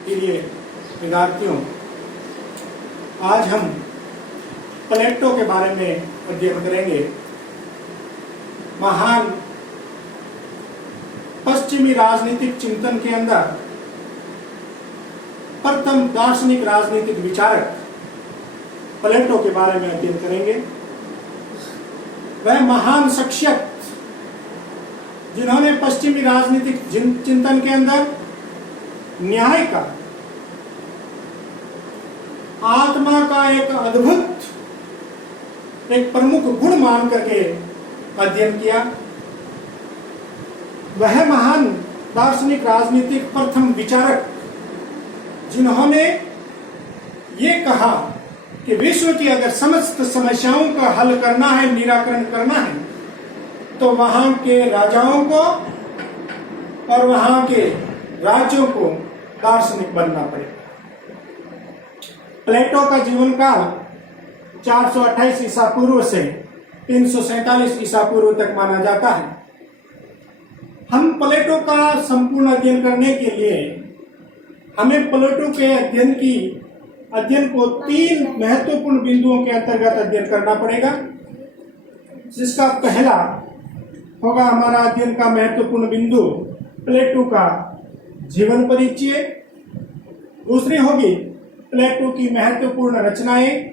प्रिय विद्यार्थियों, आज हम प्लेटो के बारे में अध्ययन करेंगे। महान पश्चिमी राजनीतिक चिंतन के अंदर प्रथम दार्शनिक राजनीतिक विचारक प्लेटो के बारे में अध्ययन करेंगे। वह महान शख्सियत जिन्होंने पश्चिमी राजनीतिक चिंतन के अंदर न्याय का, आत्मा का एक अद्भुत, एक प्रमुख गुण मान करके अध्ययन किया। वह महान दार्शनिक राजनीतिक प्रथम विचारक जिन्होंने ये कहा कि विश्व की अगर समस्त समस्याओं का हल करना है, निराकरण करना है, तो वहां के राजाओं को और वहां के राज्यों को दार्शनिक बनना पड़ेगा। प्लेटो का जीवन काल 428 ईसा पूर्व से 347 ईसा पूर्व तक माना जाता है। हम प्लेटो का संपूर्ण अध्ययन करने के लिए हमें प्लेटो के अध्ययन को 3 महत्वपूर्ण बिंदुओं के अंतर्गत अध्ययन करना पड़ेगा। जिसका पहला होगा हमारा अध्ययन का महत्वपूर्ण बिंदु प्लेटो का जीवन परिचय, दूसरी होगी प्लेटो की महत्वपूर्ण रचनाएं,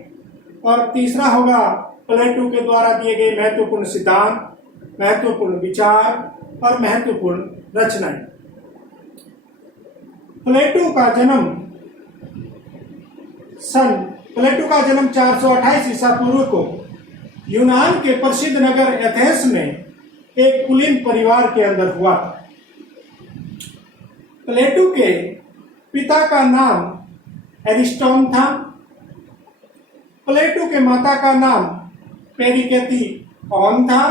और तीसरा होगा प्लेटो के द्वारा दिए गए महत्वपूर्ण सिद्धांत, महत्वपूर्ण विचार और महत्वपूर्ण रचनाएं। प्लेटो का जन्म 428 ईसा पूर्व को यूनान के प्रसिद्ध नगर एथेंस में एक कुलीन परिवार के अंदर हुआ। प्लेटो के पिता का नाम एरिस्टोन था। प्लेटो के माता का नाम पेरिकेती ऑन था।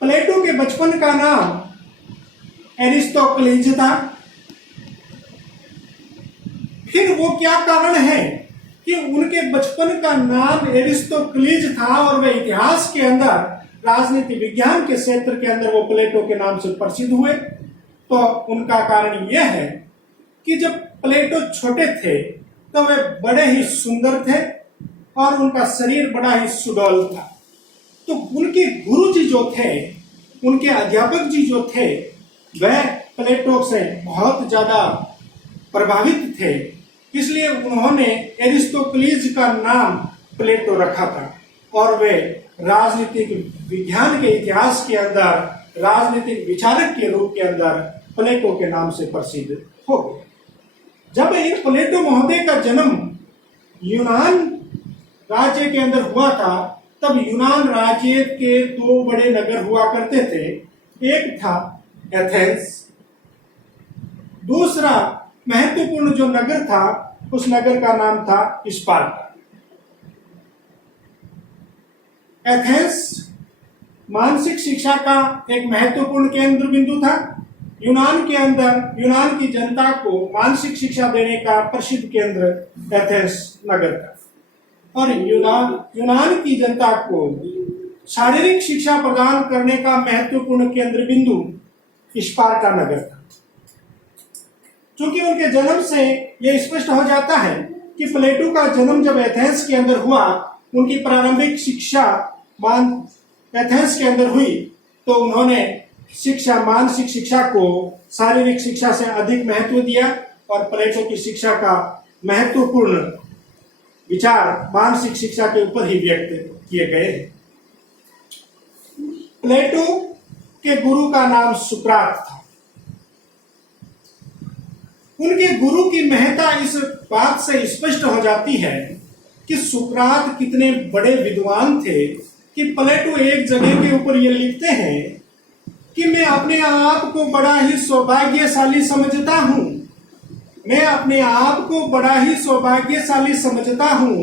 प्लेटो के बचपन का नाम एरिस्टोक्लीज था। फिर वो क्या कारण है कि उनके बचपन का नाम एरिस्टोक्लीज था और वे इतिहास के अंदर, राजनीति विज्ञान के क्षेत्र के अंदर वो प्लेटो के नाम से प्रसिद्ध हुए? तो उनका कारण यह है कि जब प्लेटो छोटे थे तो वे बड़े ही सुंदर थे और उनका शरीर बड़ा ही सुडौल था। तो उनके गुरुजी जो थे, उनके अध्यापक जी जो थे, वह प्लेटो से बहुत ज्यादा प्रभावित थे। इसलिए उन्होंने एरिस्टोक्लीज का नाम प्लेटो रखा था और वे राजनीतिक विज्ञान के इतिहास के अंदर राजनीतिक विचारक के रूप के अंदर प्लेटो के नाम से प्रसिद्ध हो गए। जब इन प्लेटो महोदय का जन्म यूनान राज्य के अंदर हुआ था, तब यूनान राज्य के 2 बड़े नगर हुआ करते थे। एक था एथेंस, दूसरा महत्वपूर्ण जो नगर था, उस नगर का नाम था स्पार्टा। एथेंस मानसिक शिक्षा का एक महत्वपूर्ण केंद्र बिंदु था। यूनान के अंदर यूनान की जनता को मानसिक शिक्षा देने का प्रसिद्ध केंद्र एथेंस नगर था और यूनान की जनता को शारीरिक शिक्षा प्रदान करने का महत्वपूर्ण केंद्र बिंदु स्पार्टा नगर था। चूंकि उनके जन्म से यह स्पष्ट हो जाता है कि प्लेटो का जन्म जब एथेंस के अंदर हुआ, उनकी प्रारंभिक शिक्षा एथेंस के अंदर हुई, तो उन्होंने मानसिक शिक्षा को शारीरिक शिक्षा से अधिक महत्व दिया और प्लेटो की शिक्षा का महत्वपूर्ण विचार मानसिक शिक्षा के ऊपर ही व्यक्त किए गए। प्लेटो के गुरु का नाम सुकरात था। उनके गुरु की महत्ता इस बात से स्पष्ट हो जाती है कि सुकरात कितने बड़े विद्वान थे कि प्लेटो एक जगह के ऊपर ये लिखते हैं कि मैं अपने आप को बड़ा ही सौभाग्यशाली समझता हूं। मैं अपने आप को बड़ा ही सौभाग्यशाली समझता हूं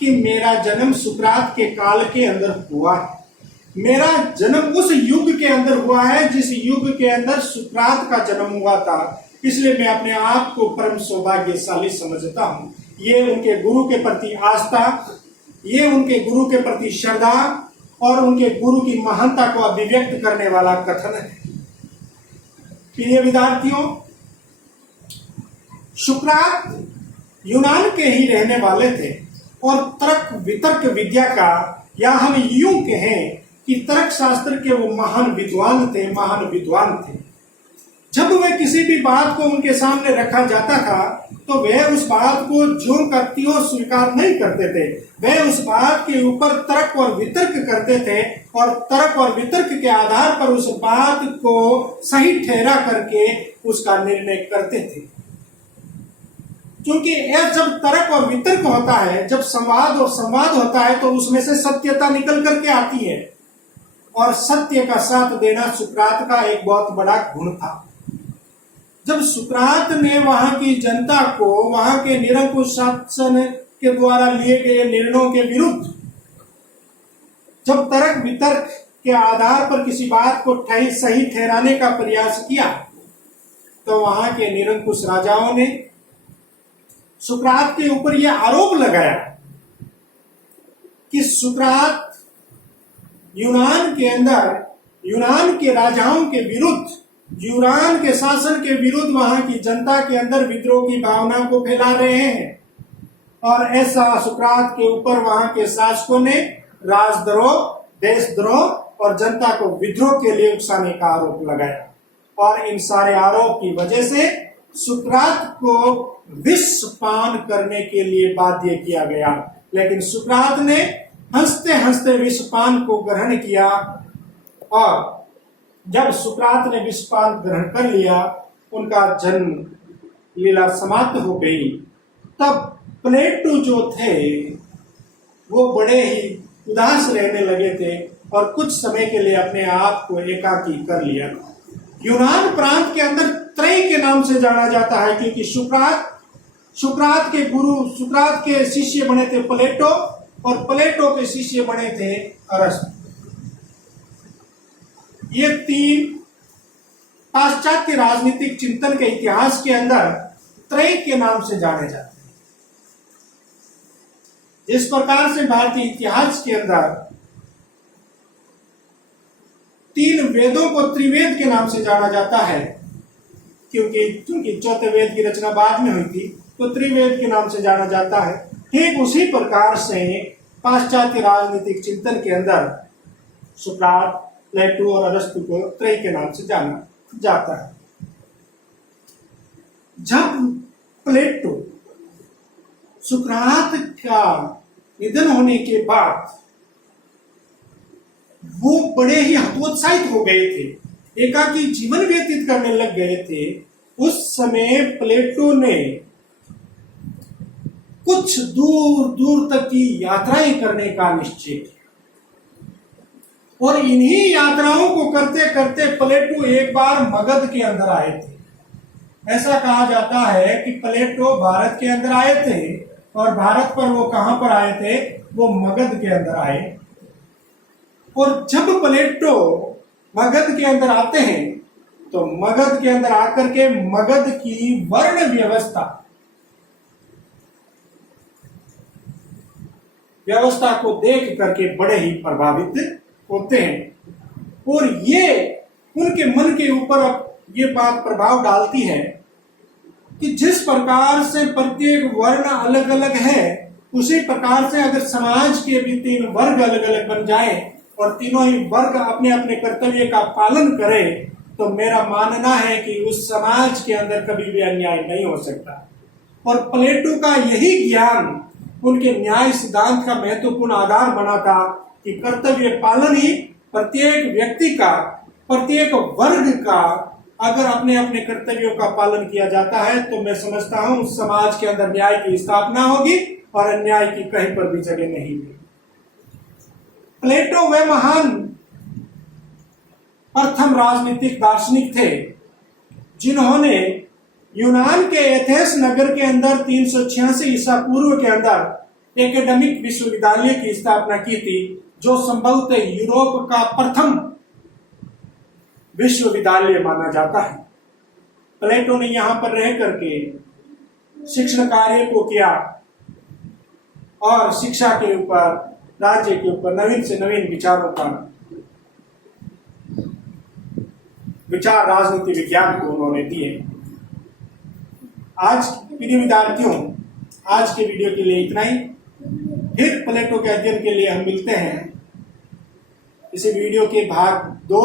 कि मेरा जन्म सुकरात के काल के अंदर हुआ है। मेरा जन्म उस युग के अंदर हुआ है जिस युग के अंदर सुकरात का जन्म हुआ था। इसलिए मैं अपने आप को परम सौभाग्यशाली समझता हूं। ये उनके गुरु के प्रति आस्था, ये उनके गुरु के प्रति श्रद्धा और उनके गुरु की महानता को अभिव्यक्त करने वाला कथन है। प्रिय विद्यार्थियों, सुकरात यूनान के ही रहने वाले थे और तर्क वितर्क विद्या का, या हम यूं कहें कि तर्क शास्त्र के वो महान विद्वान थे। जब वे किसी भी बात को उनके सामने रखा जाता था तो वे उस बात को जो करती हो स्वीकार नहीं करते थे। वे उस बात के ऊपर तर्क और वितर्क करते थे और तर्क और वितर्क के आधार पर उस बात को सही ठहरा करके उसका निर्णय करते थे। क्योंकि जब तर्क और वितर्क होता है, जब संवाद और संवाद होता है, तो उसमें से सत्यता निकल करके आती है और सत्य का साथ देना सुकरात का एक बहुत बड़ा गुण था। जब सुकरात ने वहां की जनता को वहां के निरंकुश शासन के द्वारा लिए गए निर्णयों के विरुद्ध जब तर्क वितर्क के आधार पर किसी बात को सही ठहराने का प्रयास किया, तो वहां के निरंकुश राजाओं ने सुकरात के ऊपर यह आरोप लगाया कि सुकरात यूनान के राजाओं के विरुद्ध, यूनान के शासन के विरुद्ध वहां की जनता के अंदर विद्रोह की भावना को फैला रहे हैं। और ऐसा सुकरात के ऊपर वहां के शासकों ने राजद्रोह, देशद्रोह और जनता को विद्रोह के लिए उकसाने का आरोप लगाया। और इन सारे आरोप की वजह से सुकरात को विष पान करने के लिए बाध्य किया गया। लेकिन सुकरात ने हंसते हंसते विष पान को ग्रहण किया, और जब सुकरात ने विष पान ग्रहण कर लिया, उनका जन्म लीला समाप्त हो गई। तब प्लेटो जो थे वो बड़े ही उदास रहने लगे थे और कुछ समय के लिए अपने आप को एकाकी कर लिया। यूनान प्रांत के अंदर त्रय के नाम से जाना जाता है, क्योंकि सुकरात के गुरु, सुकरात के शिष्य बने थे प्लेटो और प्लेटो के शिष्य बने थे अरस्तु। ये तीन पाश्चात्य राजनीतिक चिंतन के इतिहास के अंदर त्रय के नाम से जाने जाते हैं। जिस प्रकार से भारतीय इतिहास के अंदर तीन वेदों को त्रिवेद के नाम से जाना जाता है, क्योंकि चौथे वेद की रचना बाद में हुई थी, तो त्रिवेद के नाम से जाना जाता है। ठीक उसी प्रकार से पाश्चात्य राजनीतिक चिंतन के अंदर सुकरात, प्लेटो और अरस्तु को त्रय के नाम से जाना जाता है। जब प्लेटो, सुकरात का निधन होने के बाद वो बड़े ही हतोत्साहित हो गए थे, एकाकी जीवन व्यतीत करने लग गए थे। उस समय प्लेटो ने कुछ दूर दूर तक की यात्राएं करने का निश्चय किया, और इन्हीं यात्राओं को करते करते प्लेटो एक बार मगध के अंदर आए थे। ऐसा कहा जाता है कि प्लेटो भारत के अंदर आए थे, और भारत पर वो कहां पर आए थे, वो मगध के अंदर आए। और जब प्लेटो मगध के अंदर आते हैं, तो मगध के अंदर आकर के मगध की वर्ण व्यवस्था को देख करके बड़े ही प्रभावित होते हैं। और ये उनके मन के ऊपर ये बात प्रभाव डालती है कि जिस प्रकार से प्रत्येक वर्ण अलग अलग है, उसी प्रकार से अगर समाज के भी तीन वर्ग अलग अलग बन जाएं और तीनों ही वर्ग अपने अपने कर्तव्य का पालन करें, तो मेरा मानना है कि उस समाज के अंदर कभी भी अन्याय नहीं हो सकता। और प्लेटो का यही ज्ञान उनके न्याय सिद्धांत का महत्वपूर्ण आधार बना था कि कर्तव्य पालन ही प्रत्येक व्यक्ति का, प्रत्येक वर्ग का अगर अपने अपने कर्तव्यों का पालन किया जाता है, तो मैं समझता हूं उस समाज के अंदर न्याय की स्थापना होगी और अन्याय की कहीं पर भी जगह नहीं होगी। प्लेटो वे महान प्रथम राजनीतिक दार्शनिक थे जिन्होंने यूनान के एथेंस नगर के अंदर 386 ईसा पूर्व के अंदर एकेडमिक विश्वविद्यालय की स्थापना की थी, जो संभवतः यूरोप का प्रथम विश्वविद्यालय माना जाता है। प्लेटो ने यहां पर रह करके शिक्षण कार्य को किया और शिक्षा के ऊपर, राज्य के ऊपर नवीन से नवीन विचारों का विचार राजनीति विज्ञान को उन्होंने दिए। आज प्रिय विद्यार्थियों, आज के वीडियो के लिए इतना ही। फिर प्लेटो के अध्ययन के लिए हम मिलते हैं। इस वीडियो के भाग 2